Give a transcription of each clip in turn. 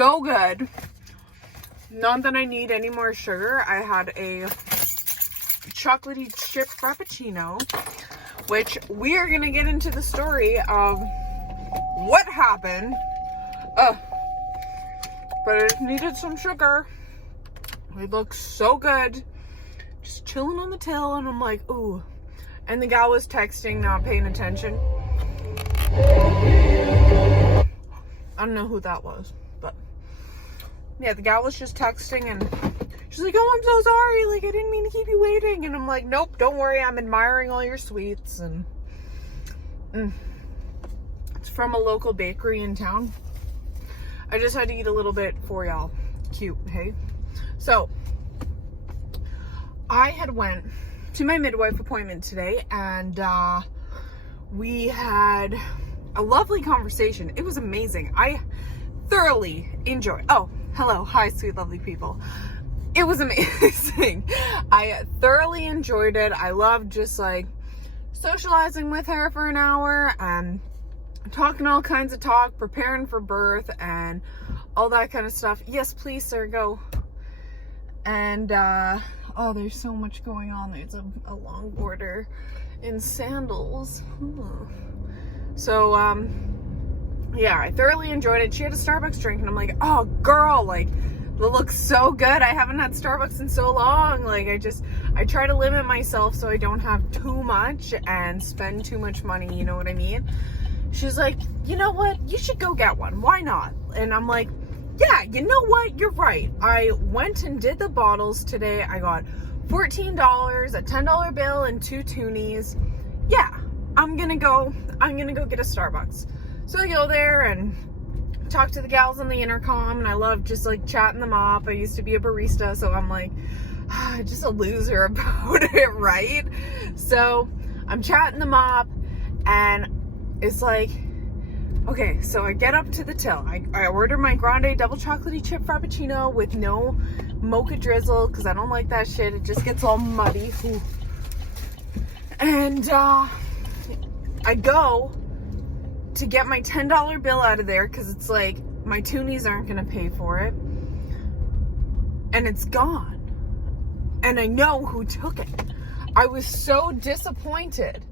so good. Not that I need any more sugar. I had a chocolatey chip frappuccino, which we are going to get into the story of what happened. But it needed some sugar. It looks so good. Just chilling on the till, and I'm like, ooh. And the gal was texting, not paying attention. I don't know who that was, but yeah, the gal was just texting, and she's like, oh, I'm so sorry. Like, I didn't mean to keep you waiting. And I'm like, nope, don't worry. I'm admiring all your sweets. And it's from a local bakery in town. I just had to eat a little bit for y'all. Cute, hey? So, I had went to my midwife appointment today, and we had a lovely conversation. It was amazing. I thoroughly enjoyed. Oh, hello. Hi, sweet, lovely people. It was amazing. I thoroughly enjoyed it. I loved just like socializing with her for an hour and talking all kinds of talk, preparing for birth and all that kind of stuff. Yes, please, sir, go. And, oh, there's so much going on. There's a long border in sandals. Ooh. So, yeah, I thoroughly enjoyed it. She had a Starbucks drink, and I'm like, oh, girl, like, it looks so good. I haven't had Starbucks in so long. Like, I try to limit myself so I don't have too much and spend too much money, you know what I mean? She's like, you know what? You should go get one. Why not? And I'm like, yeah, you know what? You're right. I went and did the bottles today. I got $14, a $10 bill, and 2 toonies. Yeah, I'm gonna go get a Starbucks. So I go there and talk to the gals on the intercom, and I love just like chatting them up. I used to be a barista, so I'm like, just a loser about it, right? So I'm chatting them up, and it's like, okay, so I get up to the till. I order my grande double chocolatey chip frappuccino with no mocha drizzle, because I don't like that shit. It just gets all muddy. Ooh. And I go to get my $10 bill out of there, because it's like my toonies aren't going to pay for it. And it's gone. And I know who took it. I was so disappointed.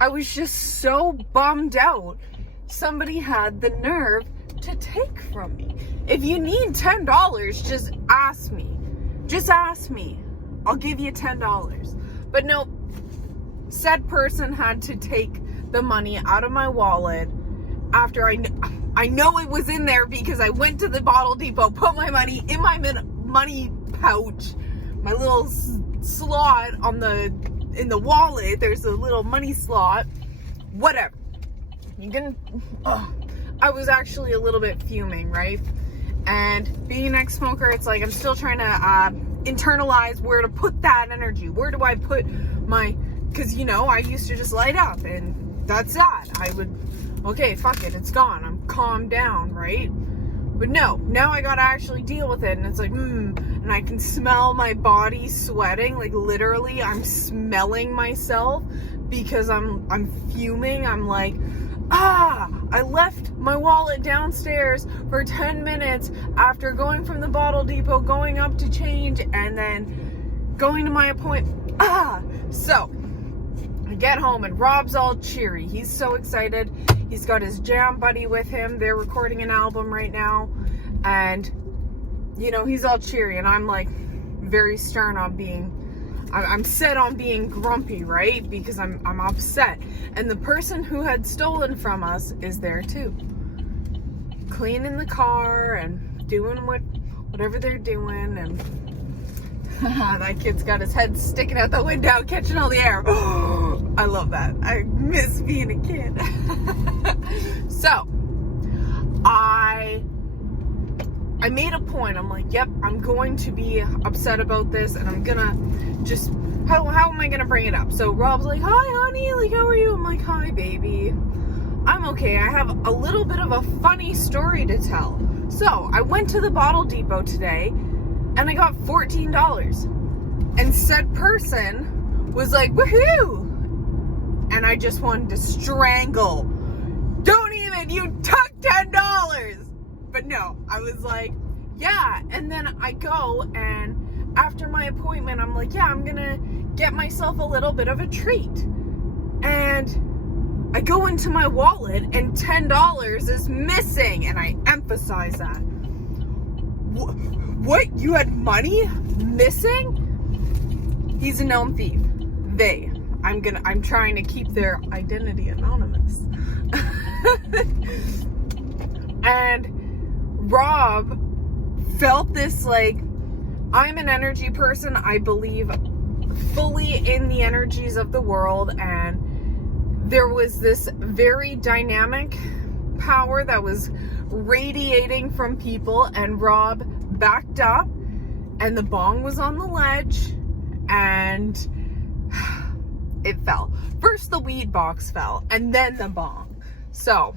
I was just so bummed out. Somebody had the nerve to take from me. If you need $10, just ask me. Just ask me. I'll give you $10. But no, said person had to take the money out of my wallet after I know it was in there, because I went to the bottle depot, put my money in my money pouch, my little slot in the wallet. There's a little money slot. Whatever. I was actually a little bit fuming, right? And being an ex-smoker, it's like I'm still trying to internalize where to put that energy. Where do I put my, because you know, I used to just light up, and that's that. I would, okay, fuck it, it's gone. I'm calmed down, right? But no, now I gotta actually deal with it, and it's like, and I can smell my body sweating. Like, literally, I'm smelling myself because I'm fuming. I'm like, I left my wallet downstairs for 10 minutes after going from the bottle depot, going up to change, and then going to my appointment. So I get home, and Rob's all cheery. He's so excited. He's got his jam buddy with him. They're recording an album right now, and you know, he's all cheery, and I'm like very stern on being, I'm set on being grumpy, right? Because I'm upset. And the person who had stolen from us is there too, cleaning the car and doing whatever they're doing. And that kid's got his head sticking out the window, catching all the air. I love that. I miss being a kid. So I made a point. I'm like, yep, I'm going to be upset about this, and I'm gonna just, how am I gonna bring it up? So Rob's like, hi honey, like, how are you? I'm like, hi baby, I'm okay. I have a little bit of a funny story to tell. So I went to the bottle depot today, and I got $14, and said person was like, woohoo, and I just wanted to strangle. Don't even, you took $10. But no, I was like, yeah. And then I go, and after my appointment, I'm like, yeah, I'm gonna get myself a little bit of a treat. And I go into my wallet and $10 is missing. And I emphasize that. What? You had money missing? He's a known thief. I'm trying to keep their identity anonymous. And Rob felt this, like, I'm an energy person. I believe fully in the energies of the world, and there was this very dynamic power that was radiating from people, and Rob backed up, and the bong was on the ledge, and it fell. First the weed box fell, and then the bong. So,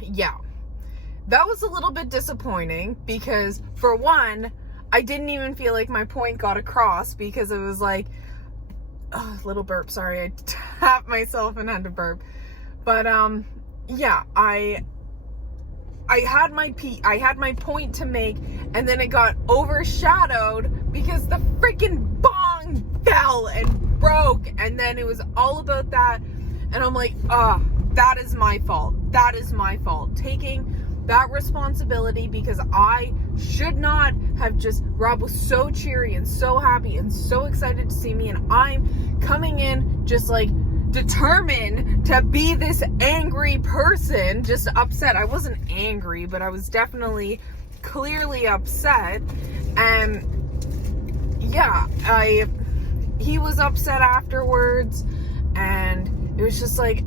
yeah. That was a little bit disappointing because, for one, I didn't even feel like my point got across because it was like, oh, little burp, sorry, I tapped myself and had to burp. But, yeah, I had my point to make, and then it got overshadowed because the freaking bong fell and broke, and then it was all about that, and I'm like, that is my fault. That is my fault. Taking that responsibility, because I should not have just, Rob was so cheery and so happy and so excited to see me, and I'm coming in just like determined to be this angry person, just upset. I wasn't angry, but I was definitely clearly upset. And yeah, he was upset afterwards, and it was just like,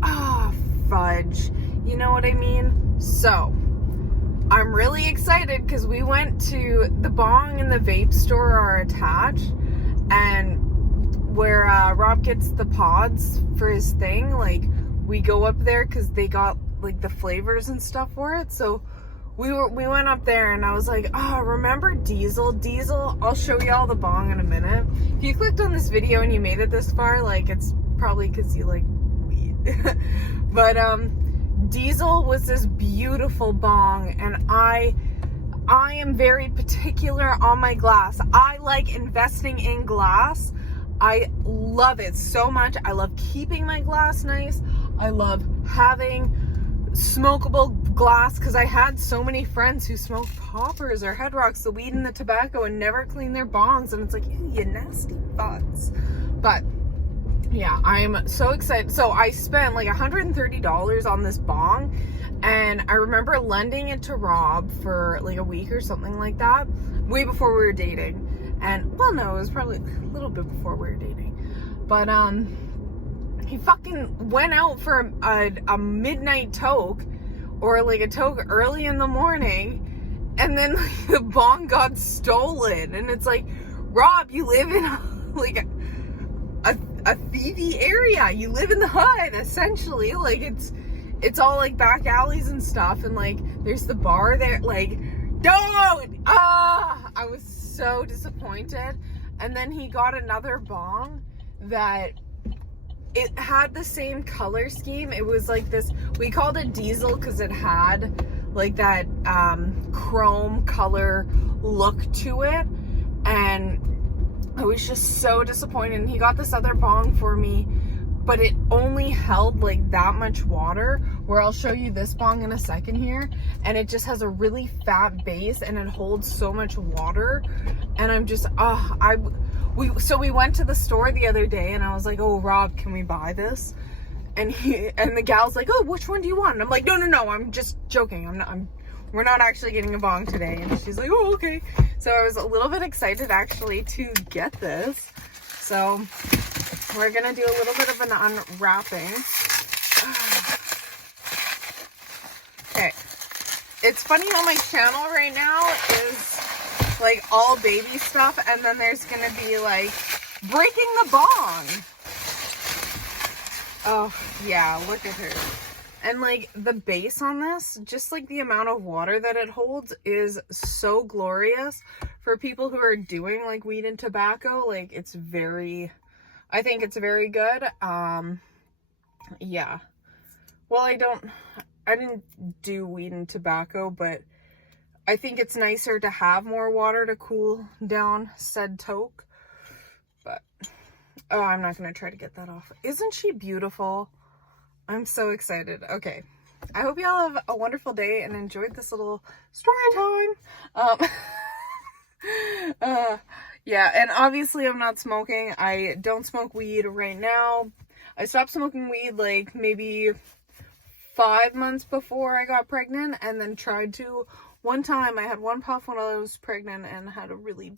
fudge, you know what I mean? So I'm really excited because we went to the bong and the vape store are attached, and where Rob gets the pods for his thing, like, we go up there because they got like the flavors and stuff for it. So we went up there, and I was like, remember Diesel? I'll show you all the bong in a minute. If you clicked on this video and you made it this far, like, it's probably because you like weed. But Diesel was this beautiful bong, and I am very particular on my glass. I like investing in glass. I love it so much. I love keeping my glass nice. I love having smokable glass, because I had so many friends who smoked poppers or head rocks, the weed and the tobacco, and never clean their bongs, and it's like, you nasty butts. But yeah, I'm so excited. So I spent like $130 on this bong, and I remember lending it to Rob for like a week or something like that, way before we were dating. And, well, no, it was probably a little bit before we were dating. But he fucking went out for a midnight toke, or like a toke early in the morning, and then like, the bong got stolen. And it's like, Rob, you live in like a thievy area. You live in the hood, essentially. Like, it's all like back alleys and stuff, and like there's the bar there. Like, don't! I was so disappointed. And then he got another bong that it had the same color scheme. It was like this, we called it Diesel because it had like that chrome color look to it, and I was just so disappointed. And he got this other bong for me, but it only held like that much water, where I'll show you this bong in a second here, and it just has a really fat base, and it holds so much water. And I'm just we went to the store the other day, and I was like, oh, Rob, can we buy this? And the gal's like, oh, which one do you want? And I'm like, no, I'm just joking. We're not actually getting a bong today. And she's like, oh, okay. So I was a little bit excited actually to get this. So we're gonna do a little bit of an unwrapping. Okay. It's funny how my channel right now is like all baby stuff, and then there's gonna be like breaking the bong. Oh yeah, look at her. And like the base on this, just like the amount of water that it holds is so glorious for people who are doing like weed and tobacco. Like, it's very, I think it's very good. Yeah. Well, I didn't do weed and tobacco, but I think it's nicer to have more water to cool down said toque. But, oh, I'm not going to try to get that off. Isn't she beautiful? I'm so excited. Okay. I hope y'all have a wonderful day and enjoyed this little story time. Yeah, and obviously I'm not smoking. I don't smoke weed right now. I stopped smoking weed like maybe 5 months before I got pregnant, and then tried to. One time I had one puff when I was pregnant and had a really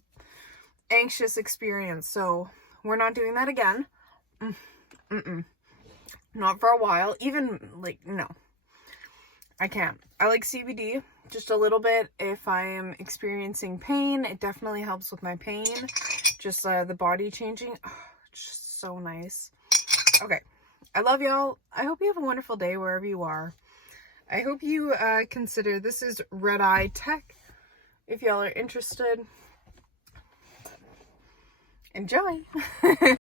anxious experience, so we're not doing that again. Not for a while. Even, like, no. I can't. I like CBD just a little bit if I am experiencing pain. It definitely helps with my pain. Just the body changing. Oh, just so nice. Okay. I love y'all. I hope you have a wonderful day wherever you are. I hope you consider, this is Red Eye Tech. If y'all are interested, enjoy.